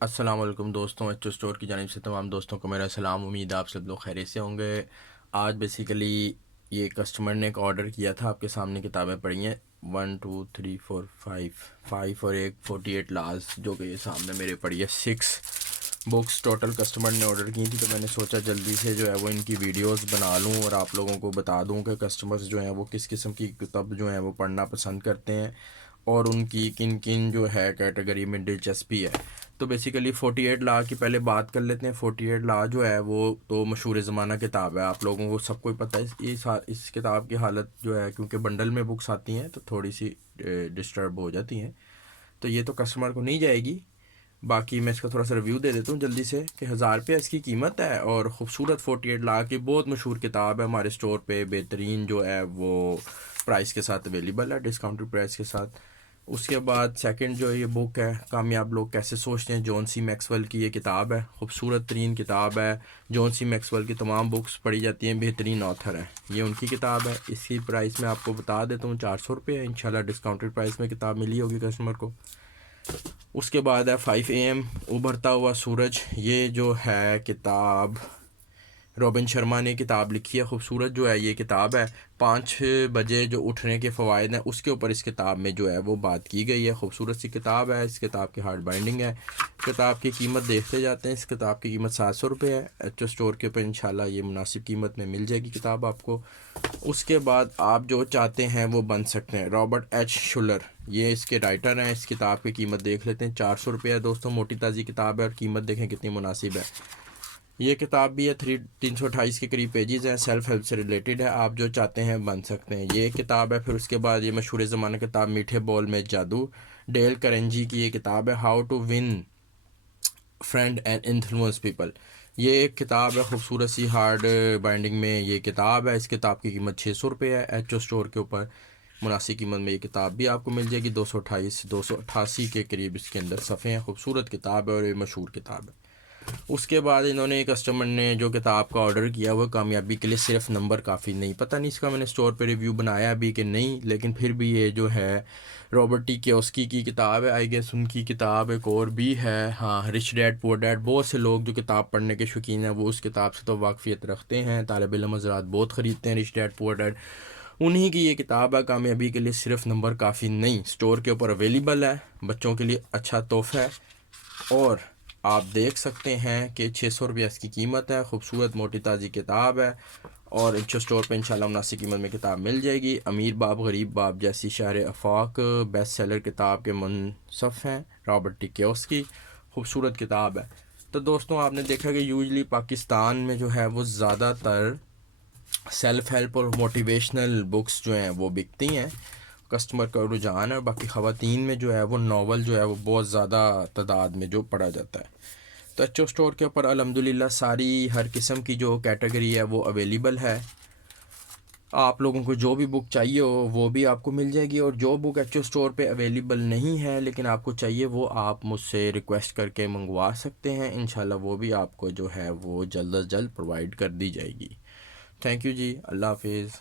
السلام علیکم دوستوں، ایچ او اسٹور کی جانب سے تمام دوستوں کو میرا سلام۔ امید آپ سب لوگ خیریت سے ہوں گے۔ آج بیسیکلی یہ کسٹمر نے ایک آرڈر کیا تھا، آپ کے سامنے کتابیں پڑھی ہیں 1 2 3 4 5 اور ایک 48 لاز جو کہ یہ سامنے میرے پڑھی ہے 6 بکس ٹوٹل کسٹمر نے آرڈر کی تھی۔ تو میں نے سوچا جلدی سے جو ہے وہ ان کی ویڈیوز بنا لوں اور آپ لوگوں کو بتا دوں کہ کسٹمرز جو ہیں وہ کس قسم کی کتاب جو ہیں وہ پڑھنا پسند کرتے ہیں اور ان کی کن کن جو ہے کیٹیگری میں دلچسپی ہے۔ تو بیسیکلی 48 لا کی پہلے بات کر لیتے ہیں۔ 48 لا جو ہے وہ تو مشہور زمانہ کتاب ہے، آپ لوگوں کو سب کو پتہ ہے۔ اس کتاب کی حالت جو ہے، کیونکہ بنڈل میں بکس آتی ہیں تو تھوڑی سی ڈسٹرب ہو جاتی ہیں، تو یہ تو کسٹمر کو نہیں جائے گی۔ باقی میں اس کا تھوڑا سا ریویو دے دیتا ہوں جلدی سے کہ 1000 روپیہ اس کی قیمت ہے اور خوبصورت 48 لا کی بہت مشہور کتاب ہے۔ ہمارے اسٹور پہ بہترین جو ہے وہ پرائس کے ساتھ اویلیبل ہے، ڈسکاؤنٹڈ پرائس کے ساتھ۔ اس کے بعد سیکنڈ جو یہ بک ہے، کامیاب لوگ کیسے سوچتے ہیں، جون سی میکسویل کی یہ کتاب ہے، خوبصورت ترین کتاب ہے۔ جون سی میکسویل کی تمام بکس پڑھی جاتی ہیں، بہترین آتھر ہے، یہ ان کی کتاب ہے۔ اس کی پرائس میں آپ کو بتا دیتا ہوں 400 روپے ہے، انشاءاللہ ڈسکاؤنٹڈ پرائس میں کتاب ملی ہوگی کسٹمر کو۔ اس کے بعد ہے 5 AM ابھرتا ہوا سورج، یہ جو ہے کتاب روبن شرما نے کتاب لکھی ہے۔ خوبصورت جو ہے یہ کتاب ہے، 5 بجے جو اٹھنے کے فوائد ہیں اس کے اوپر اس کتاب میں جو ہے وہ بات کی گئی ہے۔ خوبصورت سی کتاب ہے، اس کتاب کی ہارڈ بائنڈنگ ہے۔ کتاب کی قیمت دیکھتے جاتے ہیں، اس کتاب کی قیمت 700 روپے ہے۔ ایچ او اسٹور کے اوپر انشاءاللہ یہ مناسب قیمت میں مل جائے گی کتاب آپ کو۔ اس کے بعد آپ جو چاہتے ہیں وہ بن سکتے ہیں۔ رابرٹ ایچ شولر یہ اس کے رائٹر ہیں۔ اس کتاب کی قیمت دیکھ لیتے ہیں، 400 روپے ہے دوستوں، موٹی تازی کتاب ہے اور قیمت دیکھیں کتنی مناسب ہے۔ یہ کتاب بھی ہے، 328 کے قریب پیجز ہیں، سیلف ہیلپ سے ریلیٹڈ ہے، آپ جو چاہتے ہیں بن سکتے ہیں، یہ کتاب ہے۔ پھر اس کے بعد یہ مشہور زمانہ کتاب میٹھے بول میں جادو، ڈیل کرنجی کی یہ کتاب ہے، how to win friend and influence people, یہ ایک کتاب ہے، خوبصورت سی ہارڈ بائنڈنگ میں یہ کتاب ہے۔ اس کتاب کی قیمت 600 روپے ہے، ایچ او اسٹور کے اوپر مناسب قیمت میں یہ کتاب بھی آپ کو مل جائے گی۔ 288 کے قریب اس کے اندر صفحے ہیں، خوبصورت کتاب ہے اور یہ مشہور کتاب ہے۔ اس کے بعد انہوں نے کسٹمر نے جو کتاب کا آرڈر کیا وہ کامیابی کے لیے صرف نمبر کافی نہیں، پتہ نہیں اس کا میں نے اسٹور پہ ریویو بنایا ابھی کہ نہیں، لیکن پھر بھی یہ جو ہے رابرٹ ٹی کیوسکی کی کتاب ہے، آئی گیس ان کی کتاب ایک اور بھی ہے، ہاں، رچ ڈیڈ پور ڈیڈ۔ بہت سے لوگ جو کتاب پڑھنے کے شوقین ہیں وہ اس کتاب سے تو واقفیت رکھتے ہیں، طالب علم حضرات بہت خریدتے ہیں رچ ڈیڈ پور ڈیڈ، انہی کی یہ کتاب ہے، کامیابی کے لیے صرف نمبر کافی نہیں، اسٹور کے اوپر اویلیبل ہے، بچوں کے لیے اچھا تحفہ ہے اور آپ دیکھ سکتے ہیں کہ 600 روپیہ اس کی قیمت ہے۔ خوبصورت موٹی تازی کتاب ہے اور ایچ او اسٹور پہ انشاءاللہ مناسب قیمت میں کتاب مل جائے گی۔ امیر باپ غریب باپ جیسی شہر آفاق بیسٹ سیلر کتاب کے منصف ہیں رابرٹ ٹی کیوسکی، خوبصورت کتاب ہے۔ تو دوستوں آپ نے دیکھا کہ یوزلی پاکستان میں جو ہے وہ زیادہ تر سیلف ہیلپ اور موٹیویشنل بکس جو ہیں وہ بکتی ہیں، کسٹمر کا رجحان ہے۔ باقی خواتین میں جو ہے وہ ناول جو ہے وہ بہت زیادہ تعداد میں جو پڑھا جاتا ہے۔ تو ایچ او اسٹور کے اوپر الحمدللہ ساری ہر قسم کی جو کیٹیگری ہے وہ اویلیبل ہے، آپ لوگوں کو جو بھی بک چاہیے ہو وہ بھی آپ کو مل جائے گی، اور جو بک ایچ او اسٹور پہ اویلیبل نہیں ہے لیکن آپ کو چاہیے وہ آپ مجھ سے ریکویسٹ کر کے منگوا سکتے ہیں، انشاءاللہ وہ بھی آپ کو جو ہے وہ جلد از جلد پرووائڈ کر دی جائے گی۔ تھینک یو جی، اللہ حافظ۔